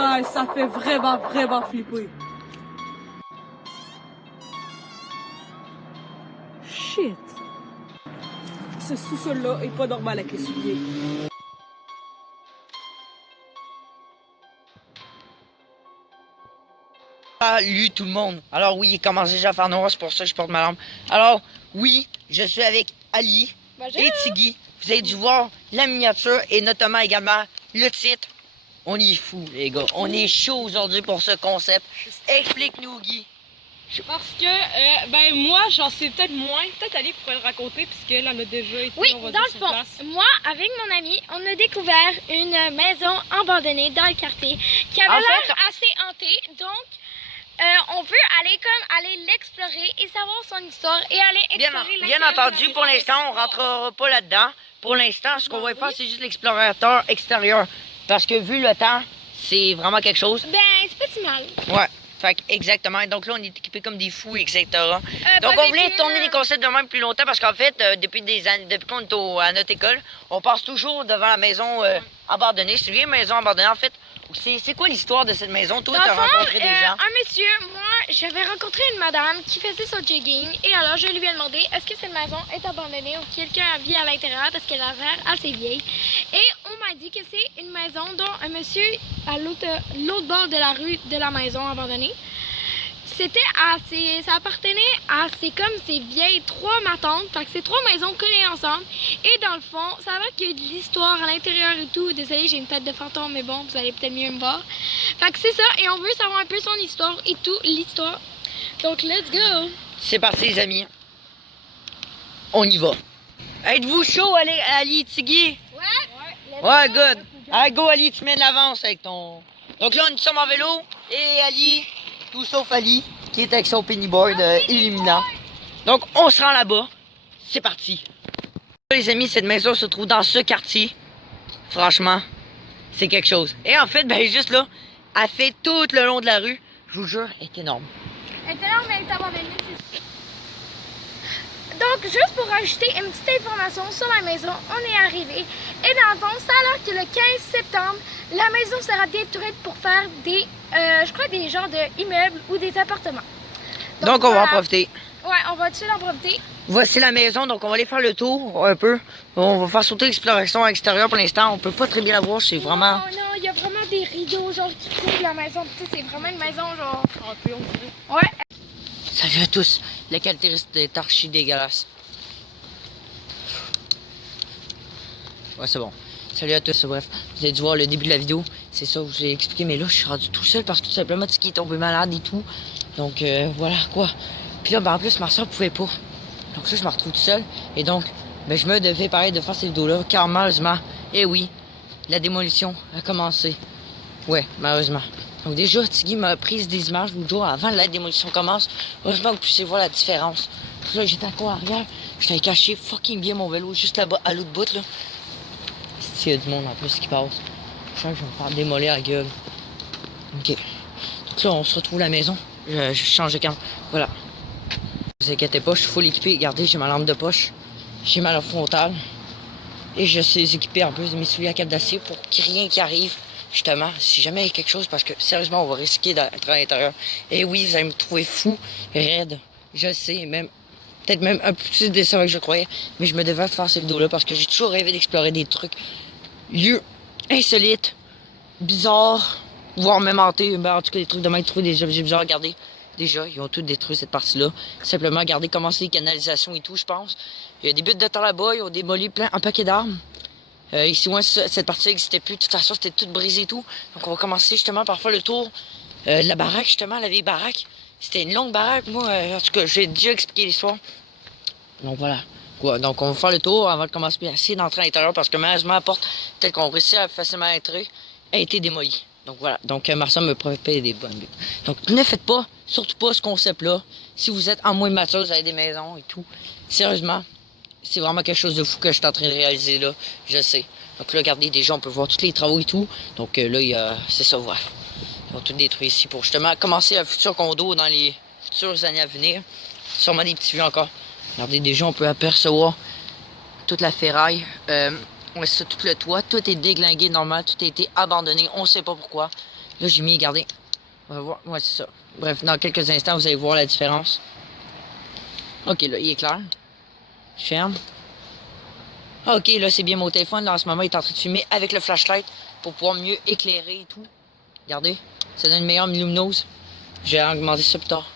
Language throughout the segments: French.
Ça fait vraiment flipper. Shit. Ce sous-sol-là est pas normal avec les souliers. Salut tout le monde. Alors oui, il commence déjà à faire noir, c'est pour ça que je porte ma lampe. Alors oui, je suis avec Ali et Tiggy. Vous avez dû voir la miniature et notamment également le titre. On y est fou les gars. On est chaud aujourd'hui pour ce concept. Explique-nous Guy. Parce que, ben moi, j'en sais peut-être moins. Peut-être Ali pourrait le raconter, puisqu'elle en a déjà été, Oui, on va dans dire, le sur fond, place. moi, avec mon ami, on a découvert une maison abandonnée dans le quartier qui avait En l'air fait, assez hantée. Donc, on veut aller l'explorer et savoir son histoire et aller explorer Bien entendu, pour l'instant, on rentrera pas là-dedans. Pour l'instant, ce qu'on va faire, c'est juste l'explorateur extérieur. Parce que vu le temps, c'est vraiment quelque chose. Ben, c'est pas si mal. Ouais. Fait que, exactement. Donc là, on est équipés comme des fous, etc. Donc pas on voulait des tourner films. les concepts de même plus longtemps parce qu'en fait, depuis des années, depuis qu'on est à notre école, on passe toujours devant la maison abandonnée. C'est une vieille maison abandonnée. En fait, c'est quoi l'histoire de cette maison? Toi, Dans tu le as fond, rencontré des gens. un monsieur, moi, j'avais rencontré une madame qui faisait son jogging et alors je lui ai demandé est-ce que cette maison est abandonnée ou quelqu'un vit à l'intérieur parce qu'elle a l'air assez vieille. Et on m'a dit que c'est une maison dont un monsieur à l'autre bord de la rue de la maison abandonnée. Ça appartenait à ces vieilles trois matantes, fait que c'est trois maisons collées ensemble. Et dans le fond, ça a l'air qu'il y a de l'histoire à l'intérieur et tout. Désolée, j'ai une tête de fantôme, mais bon, vous allez peut-être mieux me voir. Fait que c'est ça, et on veut savoir un peu son histoire et tout, l'histoire. Donc, let's go! C'est parti, les amis. On y va. Êtes-vous chaud, Ali Tiggy? Ouais, good. Allez, go, Ali, tu mets de l'avance avec ton... Donc là, nous sommes en vélo et Ali, tout sauf Ali, qui est avec son pennyboard illuminant. Donc, on se rend là-bas. C'est parti. Les amis, cette maison se trouve dans ce quartier. Franchement, c'est quelque chose. Et en fait, ben juste là, elle fait tout le long de la rue. Je vous jure, elle est énorme. Elle était là, mais elle est abandonnée. Donc, juste pour rajouter une petite information sur la maison, on est arrivé. Et dans le fond, ça a l'air que le 15 septembre, la maison sera détruite pour faire des, je crois, des genres d'immeubles ou des appartements. Donc on va en profiter. Ouais, on va tout de suite en profiter. Voici la maison, donc on va aller faire le tour un peu. On va faire sauter l'exploration extérieure pour l'instant. On peut pas très bien la voir, c'est vraiment... Non, non, il y a vraiment des rideaux, genre, qui couvrent la maison. Tu sais, c'est vraiment une maison, genre... Un peu, on dirait. Ouais. Salut à tous. La qualité est archi dégueulasse. Ouais, c'est bon. Salut à tous. Bref, vous avez dû voir le début de la vidéo. C'est ça, je vous ai expliqué. Mais là, je suis rendu tout seul parce que tout simplement, Tiki est tombé malade et tout. Donc, voilà, quoi. Puis là, ben, en plus, ma soeur pouvait pas. Donc là, je me retrouve tout seul. Et donc, ben, je me devais pareil de faire ces vidéos-là. Car malheureusement, eh oui, la démolition a commencé. Ouais, malheureusement. Donc déjà, Tiggy m'a pris des images l'autre jour avant que la démolition commence. Heureusement que vous puissiez voir la différence. Là, j'étais encore arrière. J'étais caché fucking bien mon vélo juste là-bas, à l'autre bout, là. Il y a du monde en plus qui passe. Je sens que je vais me faire démolir la gueule. Ok. Donc là, on se retrouve à la maison. Je change de camp. Voilà. Ne vous inquiétez pas, je suis full équipé. Regardez, j'ai ma lampe de poche. J'ai ma lampe frontale. Et je suis équipé en plus de mes souliers à cap d'acier pour qu'il n'y ait rien qui arrive. Justement, si jamais il y a quelque chose, parce que sérieusement, on va risquer d'être à l'intérieur. Et oui, vous allez me trouver fou, raide. Je sais, même peut-être même un peu plus décevant que je croyais. Mais je me devais faire ces vidéos-là parce que j'ai toujours rêvé d'explorer des trucs, lieux insolites, bizarres, voire même hantés. Ben, en tout cas, des trucs de même, trouver des objets bizarres. Regardez, déjà, ils ont tout détruit cette partie-là. Simplement, regardez comment c'est les canalisations et tout, je pense. Il y a des buttes de terre là-bas, ils ont démoli un paquet d'arbres. Ici, ouais, cette partie n'existait plus. De toute façon, c'était tout brisé et tout. Donc, on va commencer justement par faire le tour de la baraque, justement, la vieille baraque. C'était une longue baraque, moi. En tout cas, j'ai déjà expliqué l'histoire. Donc, voilà. Ouais, donc, on va faire le tour avant de commencer à essayer d'entrer à l'intérieur parce que malheureusement, la porte, telle qu'on réussit à facilement entrer, a été démolie. Donc, voilà. Donc, Marcel me préparer des bonnes buts. Donc, ne faites pas, surtout pas ce concept-là. Si vous êtes en moins mature, vous avez des maisons et tout. Sérieusement. C'est vraiment quelque chose de fou que je suis en train de réaliser là, je sais. Donc là, regardez, déjà, on peut voir tous les travaux et tout. Donc là, il y a... c'est ça, voilà. Ils vont tout détruire ici pour justement commencer un futur condo dans les futures années à venir. Sûrement des petits vues encore. Regardez, déjà, on peut apercevoir toute la ferraille. Ouais, ça, tout le toit, tout est déglingué normal, tout a été abandonné, on sait pas pourquoi. Là, j'ai mis, regardez. On va voir. Ouais, c'est ça. Bref, dans quelques instants, vous allez voir la différence. Ok, là, il est clair. Je ferme. Ok, là, c'est bien mon téléphone. Là, en ce moment, il est en train de filmer avec le flashlight pour pouvoir mieux éclairer et tout. Regardez. Ça donne une meilleure luminose. Je vais augmenter ça plus tard.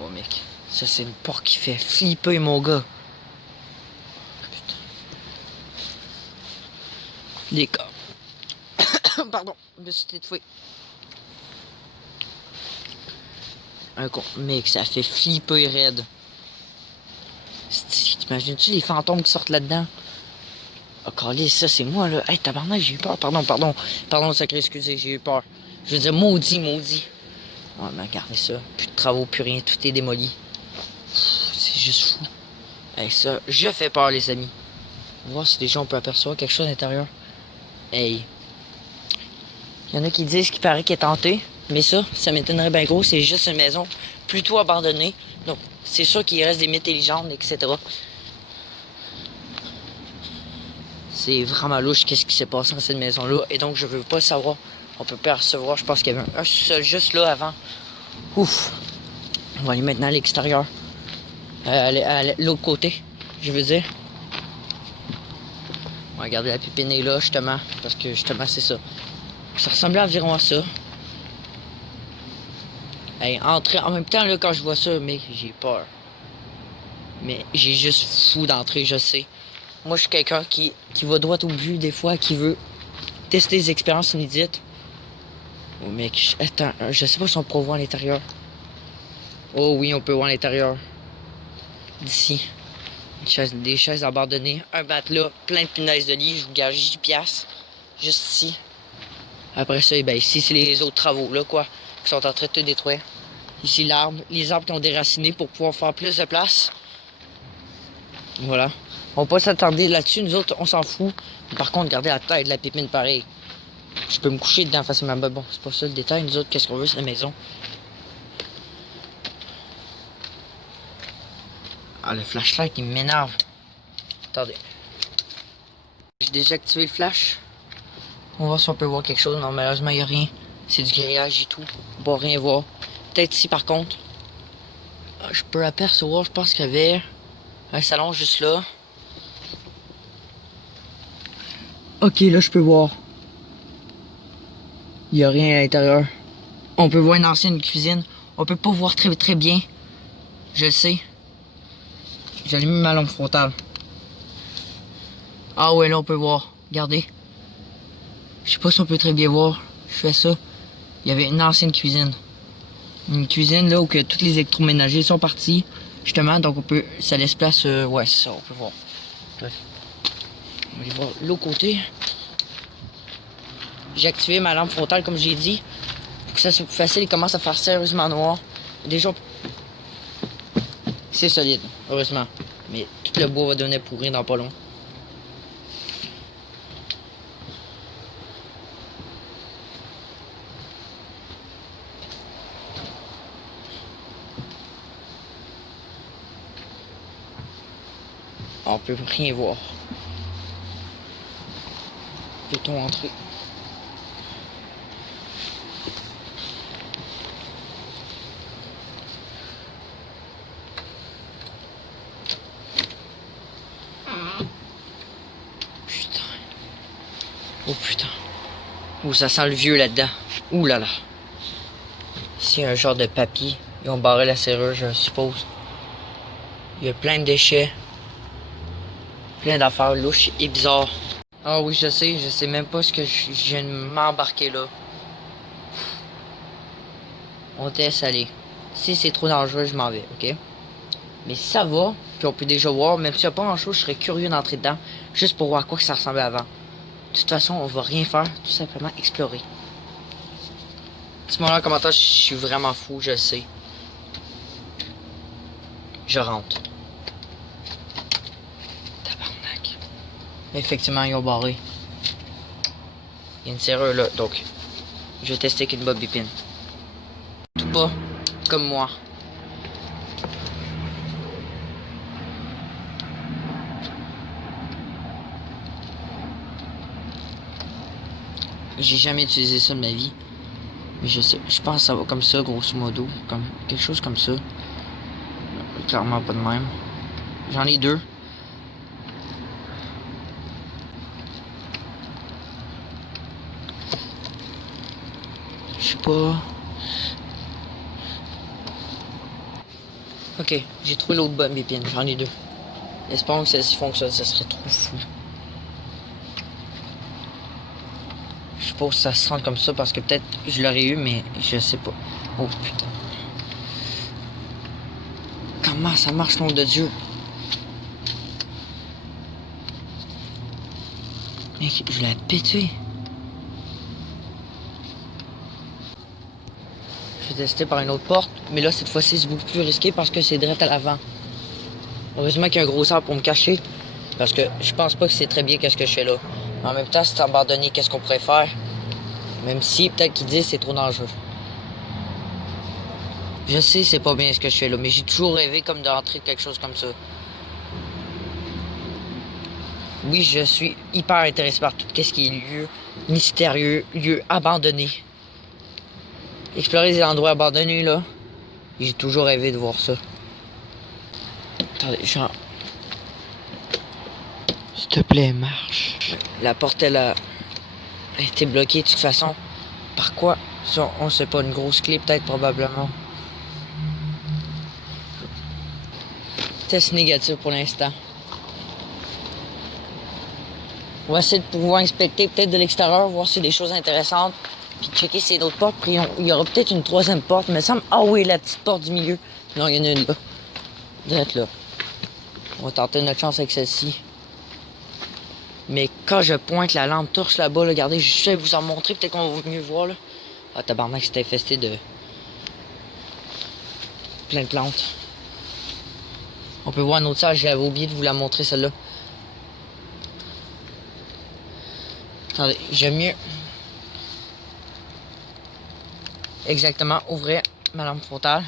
Oh, mec. Ça, c'est une porte qui fait flipper, mon gars. Putain. Les gars. Pardon, je me suis étouffé. Mec, ça fait flipper raide. T'imagines-tu les fantômes qui sortent là-dedans? Oh, calisse, ça c'est moi là. Hey, tabarnak, j'ai eu peur. Pardon, sacré, excusez, j'ai eu peur. Je veux dire, maudit. Oh, mais regardez ça. Plus de travaux, plus rien, tout est démoli. C'est juste fou. Hey, ça, je fais peur, les amis. On va voir si déjà on peut apercevoir quelque chose à l'intérieur. Hey. Il y en a qui disent qu'il paraît qu'il est tenté. Mais ça m'étonnerait bien gros. C'est juste une maison plutôt abandonnée. Donc, c'est sûr qu'il reste des mythes et légendes, etc. C'est vraiment louche qu'est-ce qui s'est passé dans cette maison-là. Et donc, je veux pas savoir. On peut pas recevoir. Je pense qu'il y avait un seul juste là avant. Ouf. On va aller maintenant à l'extérieur. À l'autre côté, je veux dire. On va regarder la pépine est là, justement. Parce que, justement, c'est ça. Ça ressemblait environ à ça. Hey, entrer en même temps, là, quand je vois ça, mais j'ai peur. Mais j'ai juste fou d'entrer, je sais. Moi, je suis quelqu'un qui va droit au but, des fois, qui veut tester des expériences inédites. Oh, mec, attends, je sais pas si on peut voir à l'intérieur. Oh oui, on peut voir à l'intérieur. D'ici. Des chaises abandonnées, un matelas, plein de punaises de lit, je vous gage 10 piastres. Juste ici. Après ça, ben ici, c'est les autres travaux, là, quoi, qui sont en train de te détruire. Ici, les arbres qui ont déraciné pour pouvoir faire plus de place. Voilà. On va pas s'attarder là-dessus, nous autres, on s'en fout. Par contre, regardez la taille de la pépine pareil. Je peux me coucher dedans facilement. Mais bon, c'est pas ça le détail. Nous autres, qu'est-ce qu'on veut, c'est la maison. Ah, le flashlight, il m'énerve. Attendez. J'ai déjà activé le flash. On va voir si on peut voir quelque chose. Non, malheureusement, il n'y a rien. C'est du grillage et tout. On va rien voir. Peut-être ici, par contre. Je peux apercevoir, je pense qu'il y avait un salon juste là. Ok, là, je peux voir. Il n'y a rien à l'intérieur. On peut voir une ancienne cuisine. On peut pas voir très très bien. Je le sais. J'ai allumé ma lampe frontale. Ah ouais, là, on peut voir. Regardez. Je sais pas si on peut très bien voir. Je fais ça. Il y avait une ancienne cuisine. Une cuisine là où que tous les électroménagers sont partis. Justement, donc on peut. Ça laisse place. Ouais, c'est ça, on peut voir. Bref. On va aller voir l'autre côté. J'ai activé ma lampe frontale comme j'ai dit. Pour que ça soit plus facile, il commence à faire sérieusement noir. Déjà. C'est solide, heureusement. Mais tout le bois va devenir pourri dans pas long. On peut rien voir. Peut-on entrer? Putain. Oh putain. Ouh, ça sent le vieux là-dedans. Ouh là là. Ici, il y a un genre de papier. Ils ont barré la serrure, je suppose. Il y a plein de déchets. Plein d'affaires louches et bizarres. Ah oui, je sais même pas ce que je viens de m'embarquer là. On te laisse aller. Si c'est trop dangereux, je m'en vais, ok? Mais si ça va, puis on peut déjà voir, même s'il n'y a pas grand chose, je serais curieux d'entrer dedans, juste pour voir à quoi que ça ressemblait avant. De toute façon, on va rien faire, tout simplement explorer. Dis-moi là en commentaire, je suis vraiment fou, je le sais. Je rentre. Tabarnak. Effectivement, ils ont barré. Il y a une serrure là, donc je vais tester avec une bob épine. Tout pas comme moi. J'ai jamais utilisé ça de ma vie. Mais je pense que ça va comme ça, grosso modo. Comme quelque chose comme ça. Clairement pas de même. J'en ai 2. Je sais pas. Ok, j'ai trouvé l'autre bonne épine. J'en ai 2. Espérons que celle-ci fonctionne, ça serait trop fou. Je suppose que ça se sent comme ça parce que peut-être je l'aurais eu, mais je sais pas. Oh putain. Comment ça marche, nom de Dieu? Mec, je l'ai pété. Je vais tester par une autre porte, mais là, cette fois-ci, c'est beaucoup plus risqué parce que c'est direct à l'avant. Heureusement qu'il y a un gros arbre pour me cacher, parce que je pense pas que c'est très bien qu'est-ce que je fais là. En même temps, si c'est abandonné, qu'est-ce qu'on pourrait faire? Même si, peut-être qu'ils disent c'est trop dangereux. Je sais c'est pas bien ce que je fais là, mais j'ai toujours rêvé comme de rentrer quelque chose comme ça. Oui, je suis hyper intéressé par tout ce qui est lieu mystérieux, lieu abandonné. Explorer des endroits abandonnés là, j'ai toujours rêvé de voir ça. Attendez, genre... S'il te plaît, marche. La porte, elle a été bloquée de toute façon. Par quoi? Ça, on sait pas, une grosse clé peut-être, probablement. Test négatif pour l'instant. On va essayer de pouvoir inspecter peut-être de l'extérieur, voir s'il y a des choses intéressantes. Puis checker s'il y a d'autres portes. Puis il y aura peut-être une troisième porte, mais ça me... Ah oui, la petite porte du milieu. Non, il y en a une là. Direct là. On va tenter notre chance avec celle-ci. Mais quand je pointe la lampe torche là-bas, là, regardez, je vais vous en montrer, peut-être qu'on va mieux voir là. Ah tabarnak, c'est infesté de plein de plantes. On peut voir une autre salle, j'avais oublié de vous la montrer celle-là. Attendez, j'aime mieux exactement ouvrir ma lampe frontale.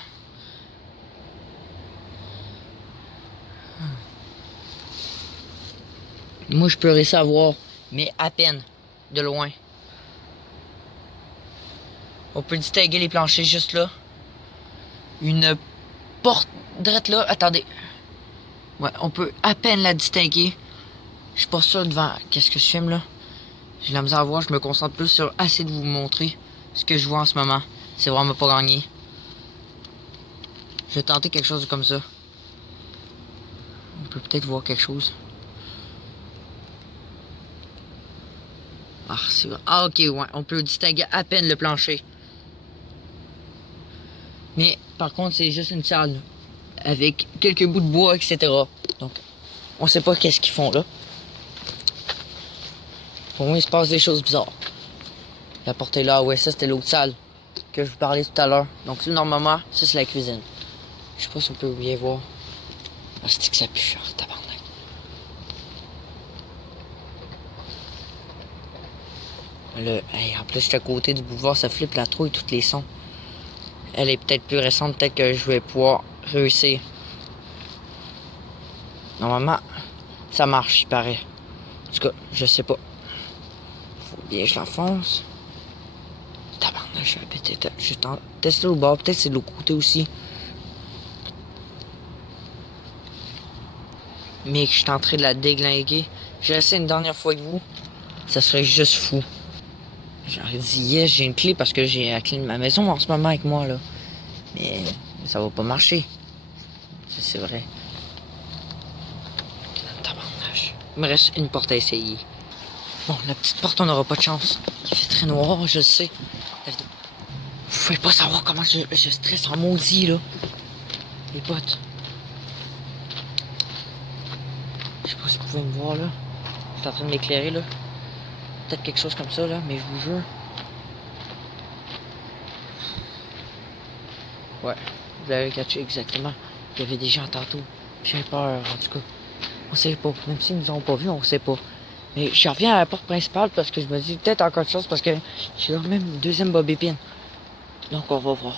Moi je peux réussir à voir, mais à peine, de loin. On peut distinguer les planchers juste là. Une porte drette là, attendez. Ouais, on peut à peine la distinguer. Je suis pas sûr devant... Qu'est-ce que je filme là? J'ai la misère à voir, je me concentre plus sur assez de vous montrer ce que je vois en ce moment. C'est vraiment pas gagné. Je vais tenter quelque chose comme ça. On peut peut-être voir quelque chose. Ah, c'est vrai. Ah, ok, ouais. On peut distinguer à peine le plancher. Mais, par contre, c'est juste une salle. Avec quelques bouts de bois, etc. Donc, on sait pas qu'est-ce qu'ils font là. Pour moi, il se passe des choses bizarres. La porte est là. Ouais, ça, c'était l'autre salle que je vous parlais tout à l'heure. Donc, normalement, ça, c'est la cuisine. Je sais pas si on peut bien voir. Ah, c'est que ça pue, hein, tabarnak. Là, hey, en plus, je suis à côté du boulevard, ça flippe la trouille, tous les sons. Elle est peut-être plus récente, peut-être que je vais pouvoir réussir. Normalement, ça marche, il paraît. En tout cas, je sais pas. Faut bien que je l'enfonce. Tabarnak, je vais péter. Je vais tester au bord, peut-être c'est de l'autre côté aussi. Mais que je suis en train de la déglinguer. J'ai essayé une dernière fois avec vous. Ça serait juste fou. J'aurais dit yes, j'ai une clé parce que j'ai la clé de ma maison en ce moment avec moi là. Mais ça va pas marcher. Ça c'est vrai. Tabarnage. Il me reste une porte à essayer. Bon, la petite porte, on n'aura pas de chance. Il fait très noir, je le sais. Vous pouvez pas savoir comment je stresse en maudit là. Les potes. Je sais pas si vous pouvez me voir là. Je suis en train de m'éclairer là. Peut-être quelque chose comme ça là, mais je vous jure. Ouais, vous l'avez catché exactement. Il y avait des gens tantôt. J'ai peur en tout cas. On sait pas. Même s'ils nous ont pas vus, on sait pas. Mais je reviens à la porte principale parce que je me dis peut-être encore de chose parce que j'ai même une deuxième bobépine. Donc on va voir.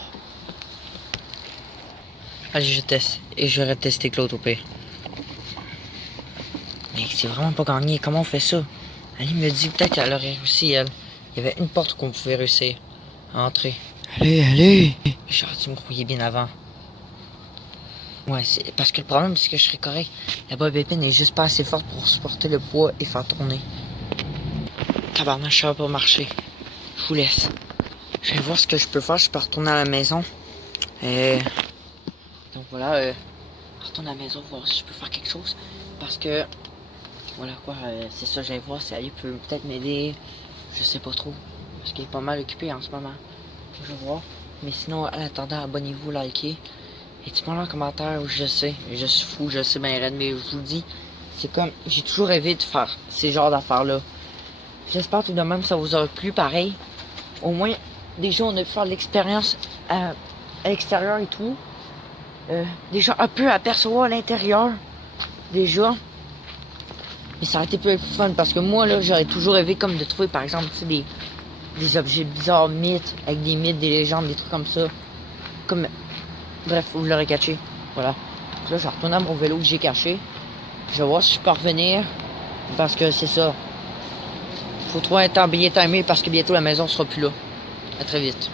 Allez, je teste. Et je vais retester Claude au pire. Mais c'est vraiment pas gagné. Comment on fait ça? Elle me dit peut-être qu'elle aurait réussi, elle. Il y avait une porte qu'on pouvait réussir à entrer. Allez, allez! J'aurais dû me grouiller bien avant. Ouais, c'est parce que le problème, c'est que je serais correct. La bob épine est juste pas assez forte pour supporter le poids et faire tourner. Tabarnak, ça va pas marcher. Je vous laisse. Je vais voir ce que je peux faire. Je peux retourner à la maison. Donc voilà, retourne à la maison, voir si je peux faire quelque chose. Parce que, voilà quoi, c'est ça, je vais voir si Ali peut peut-être m'aider. Je sais pas trop. Parce qu'il est pas mal occupé en ce moment. Je vais voir. Mais sinon, en attendant, abonnez-vous, likez. Et dites-moi en commentaire, je sais, je suis fou, je sais bien raide, mais je vous le dis, c'est comme, j'ai toujours rêvé de faire ces genres d'affaires-là. J'espère tout de même que ça vous aura plu, pareil. Au moins, déjà, on a pu faire l'expérience à l'extérieur et tout. Déjà, un peu apercevoir l'intérieur, déjà. Mais ça aurait été plus fun, parce que moi, là, j'aurais toujours rêvé comme de trouver, par exemple, tu sais, des objets bizarres, mythes, avec des mythes, des légendes, des trucs comme ça. Comme... Bref, vous l'aurez caché. Voilà. Là, je retourne à mon vélo que j'ai caché. Je vais voir si je peux revenir. Parce que c'est ça. Faut trouver un temps bien timé parce que bientôt la maison sera plus là. À très vite.